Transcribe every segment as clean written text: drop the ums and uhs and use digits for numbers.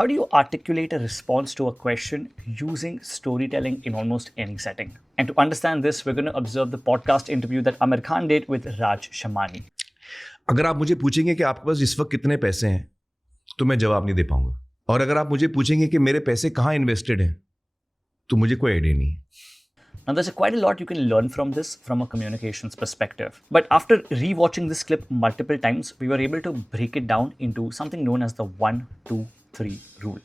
How do you articulate a response to a question using storytelling in almost any setting? And to understand this, we're going to observe the podcast interview that Amir Khan did with Raj Shamani. अगर आप मुझे पूछेंगे कि आपके पास इस वक्त कितने पैसे हैं तो मैं जवाब नहीं दे पाऊंगा, और अगर आप मुझे पूछेंगे कि मेरे पैसे कहाँ इन्वेस्टेड हैं तो मुझे कोई आइडिया नहीं है. Now, there's quite a lot you can learn from this from a communications perspective. But after rewatching this clip multiple times, we were able to break it down into something known as the 1, 2, 3 rule.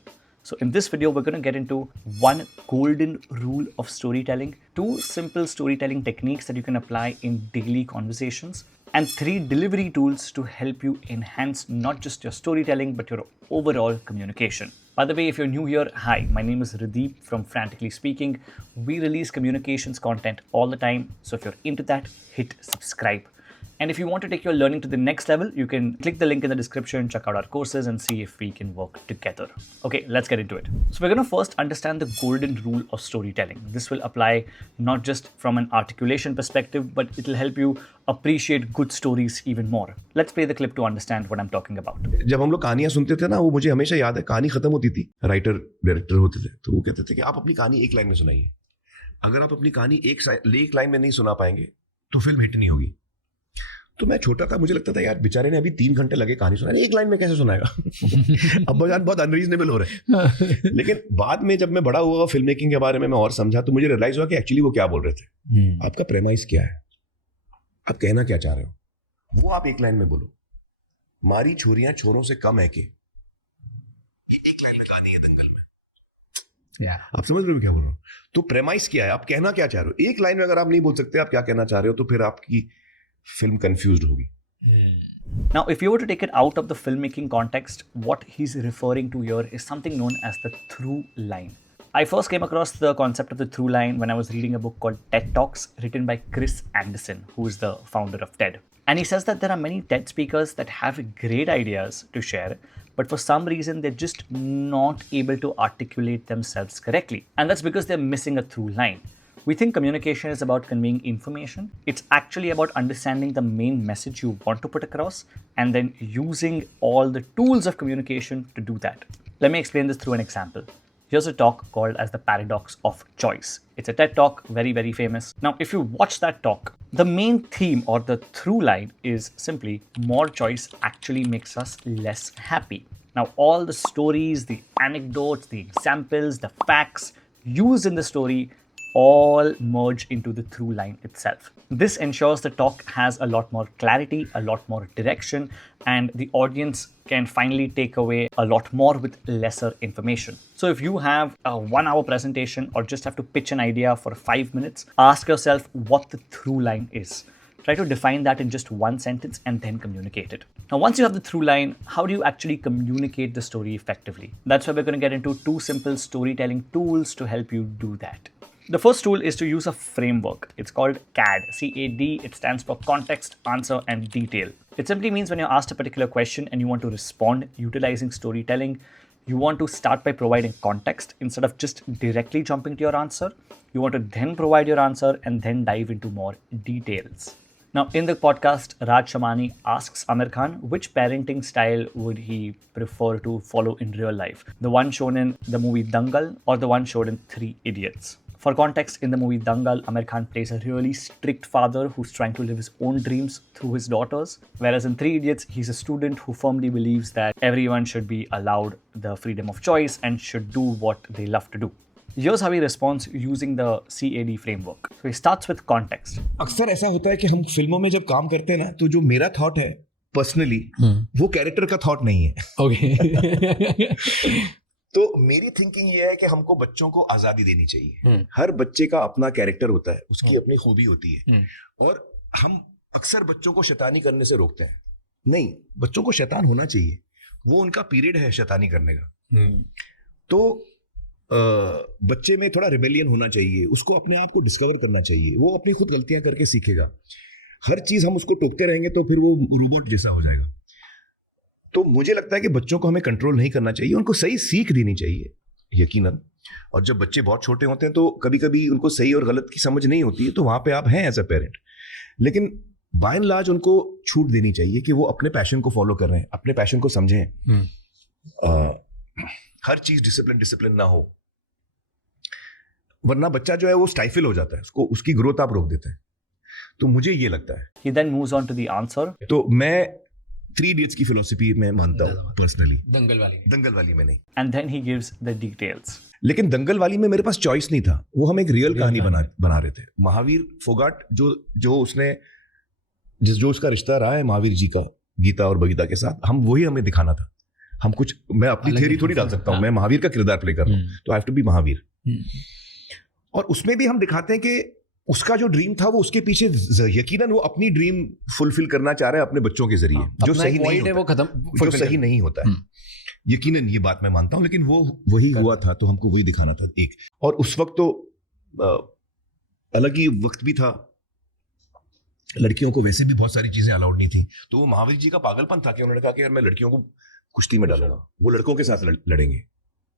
So in this video, we're going to get into one golden rule of storytelling, 2 simple storytelling techniques that you can apply in daily conversations, and 3 delivery tools to help you enhance not just your storytelling, but your overall communication. By the way, if you're new here, hi, my name is Radeep from Frantically Speaking. We release communications content all the time. So if you're into that, hit subscribe. And if you want to take your learning to the next level, you can click the link in the description, check out our courses and see if we can work together. Okay, let's get into it. So we're going to first understand the golden rule of storytelling. This will apply not just from an articulation perspective, but it will help you appreciate good stories even more. Let's play the clip to understand what I'm talking about. जब हम लोग कहानियां सुनते थे ना, वो मुझे हमेशा याद है, कहानी खत्म होती थी, राइटर डायरेक्टर होते थे तो वो कहते थे कि आप अपनी कहानी एक लाइन में सुनाइए. अगर आप अपनी कहानी एक लाइन में नहीं सुना पाएंगे तो फिल्म हिट नहीं होगी. तो मैं छोटा था, मुझे लगता था यार बेचारे ने अभी 3 घंटे लगे कहानी सुनाने, एक लाइन में कैसे सुनाएगा. अब बजान बहुत अनरीजनेबल हो रहे हैं. लेकिन बाद में जब मैं बड़ा हुआ, फिल्म मेकिंग के बारे में मैं और समझा, तो मुझे रियलाइज हुआ कि एक्चुअली वो क्या बोल रहे थे. आपका प्रेमाइस क्या है, आप कहना क्या चाह रहे हो, वो आप एक लाइन में बोलो. मारी छुरियां छोरों से कम है कि ये एक लाइन में कहानी है दंगल में. आप समझ रहे हो क्या बोल रहा हूँ. तो प्रेमाइस क्या है, आप कहना क्या चाह रहे हो. एक लाइन में अगर आप नहीं बोल सकते आप क्या कहना चाह रहे हो, तो फिर आपकी film confused होगी. Now, if you were to take it out of the filmmaking context, what he's referring to here is something known as the through line. I first came across the concept of the through line when I was reading a book called TED Talks, written by Chris Anderson, who is the founder of TED. And he says that there are many TED speakers that have great ideas to share, but for some reason they're just not able to articulate themselves correctly. And that's because they're missing a through line. We think communication is about conveying information. It's actually about understanding the main message you want to put across and then using all the tools of communication to do that. Let me explain this through an example. Here's a talk called as the paradox of choice. It's a TED talk, very, very famous. Now, if you watch that talk, the main theme or the through line is simply more choice actually makes us less happy. Now, all the stories, the anecdotes, the examples, the facts used in the story all merge into the through line itself. This ensures the talk has a lot more clarity, a lot more direction, and the audience can finally take away a lot more with lesser information. So if you have a 1-hour presentation or just have to pitch an idea for 5 minutes, ask yourself what the through line is. Try to define that in just one sentence and then communicate it. Now, once you have the through line, how do you actually communicate the story effectively? That's why we're going to get into 2 simple storytelling tools to help you do that. The first tool is to use a framework. It's called C.A.D. C-A-D. It stands for context, answer, and detail. It simply means when you're asked a particular question and you want to respond utilizing storytelling, you want to start by providing context instead of just directly jumping to your answer. You want to then provide your answer and then dive into more details. Now, in the podcast, Raj Shamani asks Amir Khan which parenting style would he prefer to follow in real life, the one shown in the movie Dangal or the one shown in 3 Idiots. For context, in the movie Dangal, Amir Khan plays a really strict father who's trying to live his own dreams through his daughters, whereas in 3 Idiots, he's a student who firmly believes that everyone should be allowed the freedom of choice and should do what they love to do. Here's how he responds using the C.A.D framework. So he starts with context. अक्सर ऐसा होता है कि हम फिल्मों में जब काम करते हैं ना, तो जो मेरा थॉट है पर्सनली, वो कैरेक्टर का थॉट नहीं है. Okay. तो मेरी थिंकिंग ये है कि हमको बच्चों को आजादी देनी चाहिए. हर बच्चे का अपना कैरेक्टर होता है, उसकी अपनी खूबी होती है, और हम अक्सर बच्चों को शैतानी करने से रोकते हैं. नहीं, बच्चों को शैतान होना चाहिए, वो उनका पीरियड है शैतानी करने का. तो बच्चे में थोड़ा रिबेलियन होना चाहिए, उसको अपने आप को डिस्कवर करना चाहिए, वो अपनी खुद गलतियां करके सीखेगा. हर चीज हम उसको टोकते रहेंगे तो फिर वो रोबोट जैसा हो जाएगा. तो मुझे लगता है कि बच्चों को हमें कंट्रोल नहीं करना चाहिए, उनको सही सीख देनी चाहिए, यकीनन. और जब बच्चे बहुत छोटे होते हैं तो कभी कभी उनको सही और गलत की समझ नहीं होती है, तो वहां पे आप हैं एज अ पेरेंट. लेकिन बाय एंड लार्ज उनको छूट देनी चाहिए कि वो अपने पैशन को फॉलो कर रहे हैं, अपने पैशन को समझें. हर चीज डिसिप्लिन ना हो, वरना बच्चा जो है वो स्टाइफल हो जाता है, उसको उसकी ग्रोथ आप रोक देते हैं। तो मुझे ये लगता है। He then moves on to the answer. तो मैं 3 Idiots की फिलोसफी में मानता हूँ पर्सनली, दंगल वाली में नहीं। And then he gives the details. लेकिन दंगल वाली में मेरे पास चॉइस नहीं था, वो हम एक रियल कहानी बना रहे थे। महावीर फोगाट जो उसने जो उसका रिश्ता रहा है महावीर जी का गीता और बगीता के साथ, हम वही हमें दिखाना था। हम कुछ, मैं अपनी थियरी थोड़ी डाल सकता हूँ, मैं महावीर का किरदार प्ले कर रहा हूँ, तो I have to be Mahavir. और उसमें भी हम दिखाते हैं कि उसका जो ड्रीम था वो उसके पीछे यकीनन वो अपनी ड्रीम फुलफिल करना चाह रहा है अपने बच्चों के जरिए, जो सही नहीं होता, वो खत्म, जो सही नहीं होता है। यकीनन ये बात मैं मानता हूं, लेकिन वो वही हुआ था, तो हमको वही दिखाना था एक। और उस वक्त तो अलग ही वक्त भी था, लड़कियों को वैसे भी बहुत सारी चीजें अलाउड नहीं थी। तो वो महावीर जी का पागलपन था कि उन्होंने कहा कि यार मैं लड़कियों को कुश्ती में डालूंगा, वो लड़कों के साथ लड़ेंगे।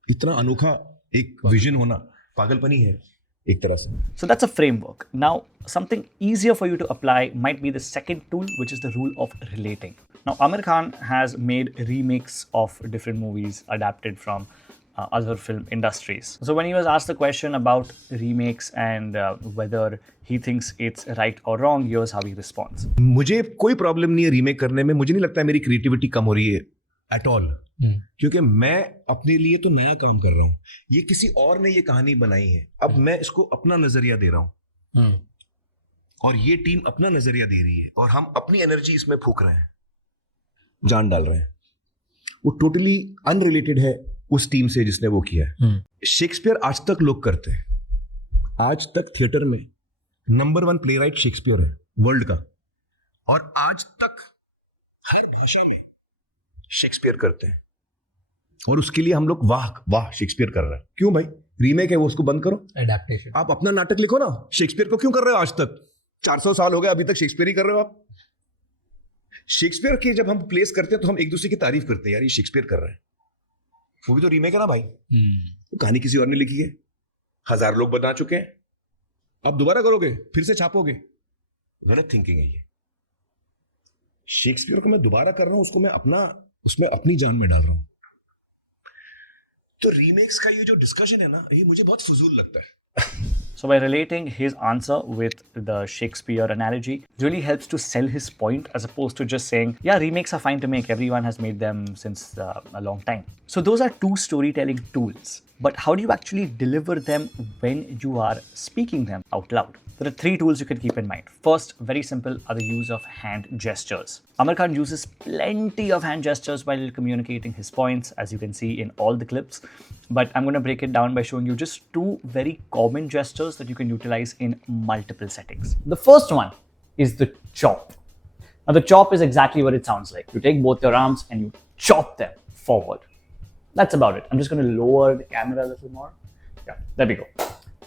इतना अनोखा एक विजन होना पागलपन ही है एक तरह से। So that's a framework. Now, something easier for you to apply might be the second tool, which is the rule of relating. Now, Amir Khan has made remakes of different movies adapted from other film industries. So when he was asked the question about remakes and whether he thinks it's right or wrong, here's how he responds. मुझे कोई problem नहीं है remake करने में, मुझे नहीं लगता है मेरी क्रिएटिविटी कम हो रही है एट ऑल, क्योंकि मैं अपने लिए तो नया काम कर रहा हूं, ये किसी और ने ये कहानी बनाई है, अब मैं इसको अपना नजरिया दे रहा हूं और ये टीम अपना नजरिया दे रही है और हम अपनी एनर्जी इसमें फूंक रहे हैं, जान डाल रहे हैं। वो टोटली अनरिलेटेड है उस टीम से जिसने वो किया है। शेक्सपियर आज तक लोग करते हैं, आज तक थिएटर में नंबर 1 प्ले राइट शेक्सपियर है वर्ल्ड का, और आज तक हर भाषा में शेक्सपियर करते हैं, और उसके लिए हम लोग वाह वाह शेक्सपियर कर रहे हैं। क्यों भाई? रीमेक है वो, उसको बंद करो, एडेप्टेशन। आप अपना नाटक लिखो ना। शेक्सपियर को क्यों कर रहे हो? आज तक 400 साल हो गए, अभी तक शेक्सपियर ही कर रहे हो आप। शेक्सपियर के जब हम प्लेस करते हैं तो हम एक दूसरे की तारीफ करते हैं, यार ये शेक्सपियर कर रहे हैं, वो भी तो रीमेक है ना भाई। तो कहानी किसी और ने लिखी है, 1000 लोग बना चुके हैं, अब दोबारा करोगे, फिर से छापोगे, गलत थिंकिंग है ये। शेक्सपियर को मैं दोबारा कर रहा हूं, उसको मैं उसमें अपनी जान में डाल रहा हूं। तो रीमेक्स का ये जो डिस्कशन है ना, ये मुझे बहुत फजूल लगता है। So by relating his answer with the Shakespeare analogy really helps to sell his point, as opposed to just saying, yeah, remakes are fine to make, everyone has made them since a long time. So those are two storytelling tools, but how do you actually deliver them when you are speaking them out loud? There are 3 tools you can keep in mind. First, very simple, are the use of hand gestures. Amir Khan uses plenty of hand gestures while communicating his points, as you can see in all the clips. But I'm going to break it down by showing you just 2 very common gestures that you can utilize in multiple settings. The first one is the chop. Now, the chop is exactly what it sounds like. You take both your arms and you chop them forward. That's about it. I'm just going to lower the camera a little more. Yeah, there we go.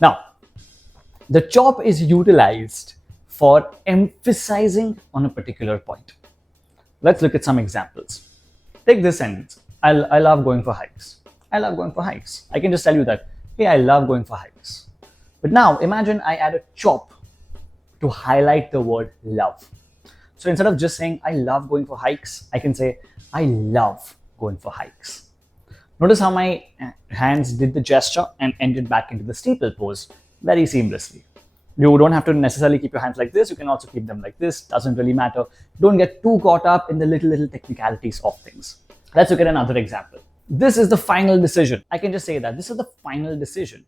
Now, the chop is utilized for emphasizing on a particular point. Let's look at some examples. Take this sentence. I love going for hikes. I love going for hikes. I can just tell you that, hey, I love going for hikes. But now imagine I add a chop to highlight the word love. So instead of just saying, I love going for hikes, I can say, I love going for hikes. Notice how my hands did the gesture and ended back into the steeple pose very seamlessly. You don't have to necessarily keep your hands like this. You can also keep them like this. Doesn't really matter. Don't get too caught up in the little technicalities of things. Let's look at another example. This is the final decision. I can just say that this is the final decision.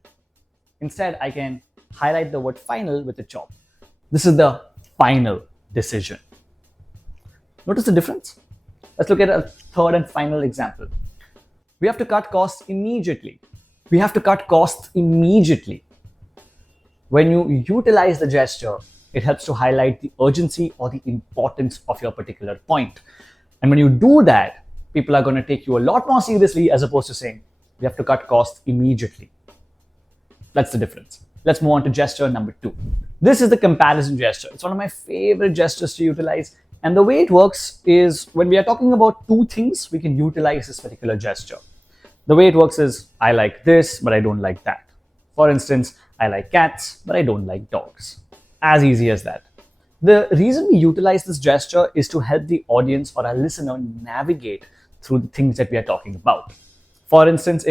Instead, I can highlight the word final with a chop. This is the final decision. Notice the difference? Let's look at a third and final example. We have to cut costs immediately. We have to cut costs immediately. When you utilize the gesture, it helps to highlight the urgency or the importance of your particular point. And when you do that, people are going to take you a lot more seriously, as opposed to saying, we have to cut costs immediately. That's the difference. Let's move on to gesture number 2. This is the comparison gesture. It's one of my favorite gestures to utilize. And the way it works is, when we are talking about 2 things, we can utilize this particular gesture. The way it works is, I like this, but I don't like that. For instance, I like cats, but I don't like dogs. As easy as that. The reason we utilize this gesture is to help the audience or our listener navigate through the things that we are talking about. For instance,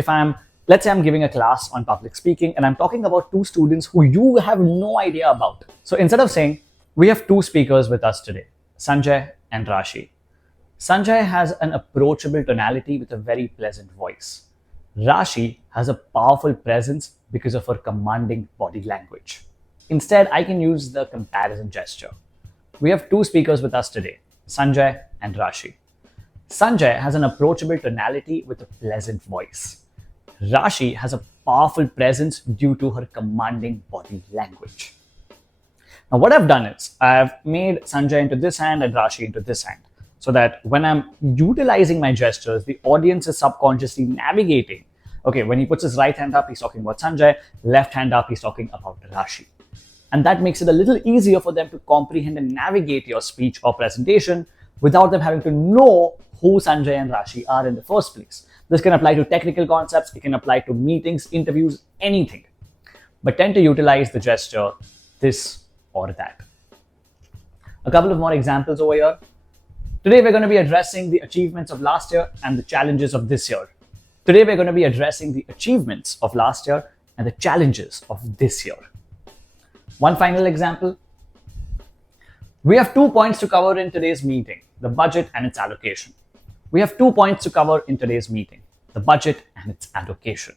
let's say I'm giving a class on public speaking and I'm talking about two students who you have no idea about. So instead of saying, we have two speakers with us today, Sanjay and Rashi. Sanjay has an approachable tonality with a very pleasant voice. Rashi has a powerful presence because of her commanding body language. Instead, I can use the comparison gesture. We have two speakers with us today, Sanjay and Rashi. Sanjay has an approachable tonality with a pleasant voice. Rashi has a powerful presence due to her commanding body language. Now, what I've done is I've made Sanjay into this hand and Rashi into this hand, so that when I'm utilizing my gestures, the audience is subconsciously navigating. Okay, when he puts his right hand up, he's talking about Sanjay, left hand up, he's talking about Rashi. And that makes it a little easier for them to comprehend and navigate your speech or presentation without them having to know who Sanjay and Rashi are in the first place. This can apply to technical concepts, it can apply to meetings, interviews, anything. But tend to utilize the gesture this or that. A couple of more examples over here. Today we're going to be addressing the achievements of last year and the challenges of this year. Today we're going to be addressing the achievements of last year and the challenges of this year. One final example. We have 2 points to cover in today's meeting, the budget and its allocation. We have 2 points to cover in today's meeting, the budget and its allocation.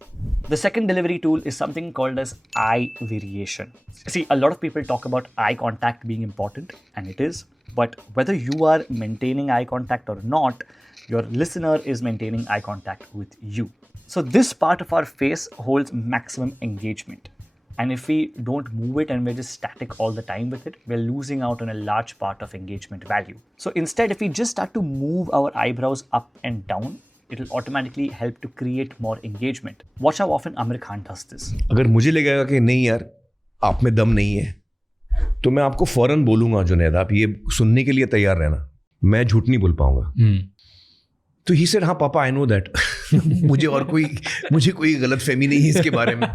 The second delivery tool is something called as eye variation. See, a lot of people talk about eye contact being important, and it is, but whether you are maintaining eye contact or not, your listener is maintaining eye contact with you. So this part of our face holds maximum engagement. And if we don't move it and we're just static all the time with it, we're losing out on a large part of engagement value. So instead, if we just start to move our eyebrows up and down, it'll automatically help to create more engagement. Watch how often Amir Khan does this. अगर मुझे लगेगा कि नहीं यार आप में दम नहीं है तो मैं आपको फौरन बोलूंगा जुनैद आप ये सुनने के लिए तैयार रहना मैं झूठ नहीं बोल पाऊंगा तो ही सेड हाँ पापा आई नो दैट मुझे कोई गलतफहमी नहीं है इसके बारे में.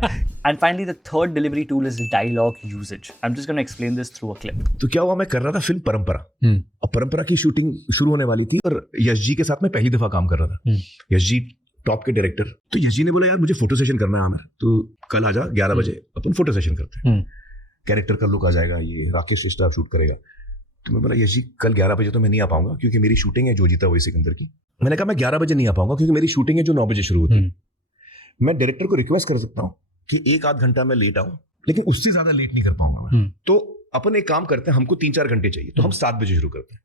And finally, the third delivery tool is dialogue usage. I'm just going to explain this through a clip. तो क्या हुआ मैं कर रहा था फिल्म परंपरा और परंपरा की शूटिंग शुरू होने वाली थी और यश जी के साथ मैं पहली दफा काम कर रहा था. यश जी टॉप के डायरेक्टर. तो यश जी ने बोला यार मुझे फोटो सेशन करना है आमिर तो कल आ जा 11 बजे अपन फोटो सेशन करते हैं. कैरेक्टर का लुक आ जाएगा ये राकेश स्टार शूट करेगा. तो मैं बोला यश जी कल 11 बजे तो मैं नहीं आ पाऊंगा क्योंकि मेरी शूटिंग है जो जीता वही सिकंदर की. मैंने कहा मैं 11 बजे नहीं आ पाऊंगा क्योंकि मेरी शूटिंग है जो 9 बजे शुरू होती है. मैं डायरेक्टर को रिक्वेस्ट कर सकता हूँ कि 1-8 घंटा मैं लेट आऊं लेकिन उससे ज्यादा लेट नहीं कर पाऊंगा मैं. तो अपन एक काम करते हैं हमको 3-4 घंटे चाहिए तो हम 7 बजे शुरू करते हैं.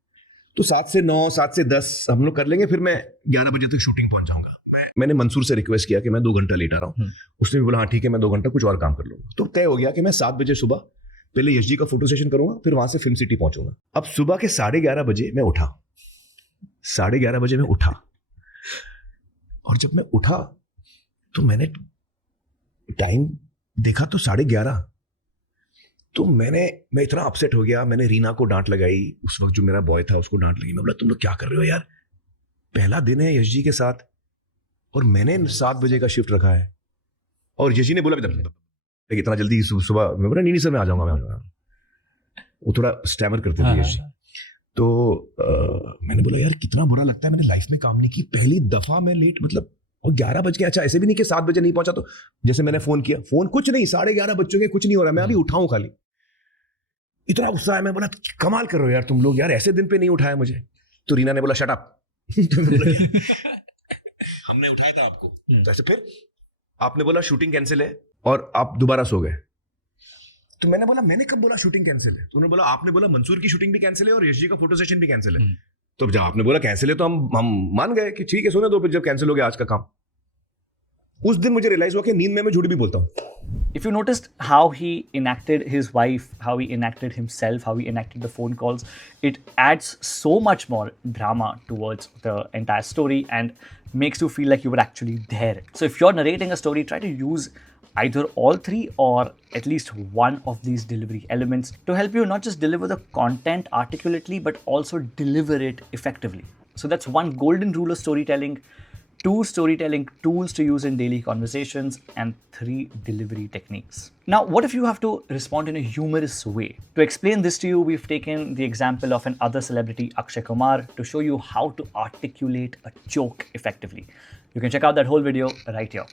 तो 7 से 9 7 से 10 हम लोग कर लेंगे फिर मैं 11 बजे तक शूटिंग पहुंच जाऊंगा. मैंने मंसूर से रिक्वेस्ट किया कि मैं 2 घंटा लेट आ रहा हूँ. उसने भी बोला हाँ ठीक है मैं 2 घंटा कुछ और काम कर लूंगा. तो तय हो गया कि मैं 7 बजे सुबह पहले यश जी का फोटो सेशन करूंगा फिर वहां से फिल्म सिटी पहुंचूंगा. अब सुबह के 11:30 बजे मैं उठा. 11:30 बजे मैं उठा और जब मैं उठा तो मैंने टाइम देखा तो 11:30. तो मैं इतना अपसेट हो गया. मैंने रीना को डांट लगाई. उस वक्त जो मेरा बॉय था उसको डांट लगी. मैं बोला तुम लोग क्या कर रहे हो यार पहला दिन है यश जी के साथ और मैंने 7 बजे का शिफ्ट रखा है. और यश जी ने बोला इतना जल्दी सुबह. मैं बोला नहीं सर मैं आ जाऊंगा. वो थोड़ा स्टैमर करते थे यश जी. तो मैंने बोला यार कितना बुरा लगता है मैंने लाइफ में काम नहीं की पहली दफा मैं लेट मतलब और 11 बज के. अच्छा ऐसे भी नहीं कि 7 बजे नहीं पहुंचा तो जैसे मैंने फोन किया फोन कुछ नहीं 11:30 बज चुके कुछ नहीं हो रहा मैं अभी उठाऊं खाली. इतना गुस्सा है. मैं बोला कमाल कर रहे हो यार तुम लोग यार ऐसे दिन पे नहीं उठाया मुझे. तो रीना ने बोला शट अप. हमने उठाया था आपको तो ऐसे फिर आपने बोला शूटिंग कैंसिल है और आप दोबारा सो गए. तो मैंने बोला मैंने कब बोला शूटिंग कैंसिल है. तो उन्होंने बोला आपने बोला मंसूर की शूटिंग भी कैंसिल है और यश जी का फोटो सेशन भी कैंसिल है. तो जब आपने बोला कैंसिल है तो हम मान गए कि ठीक है सोने दो. फिर जब कैंसिल हो गया आज का काम उस दिन मुझे रियलाइज हुआ कि नींद में मैं झूठ भी बोलता हूँ. If you noticed how he enacted his wife, how he enacted himself, how he enacted the phone calls, it adds so much more drama towards the entire story and makes you feel like you were actually there. So if you're narrating a story, try to use either all three or at least one of these delivery elements to help you not just deliver the content articulately, but also deliver it effectively. So that's one golden rule of storytelling. 2 storytelling tools to use in daily conversations, and 3 delivery techniques. Now, what if you have to respond in a humorous way? To explain this to you, we've taken the example of an other celebrity, Akshay Kumar, to show you how to articulate a joke effectively. You can check out that whole video right here.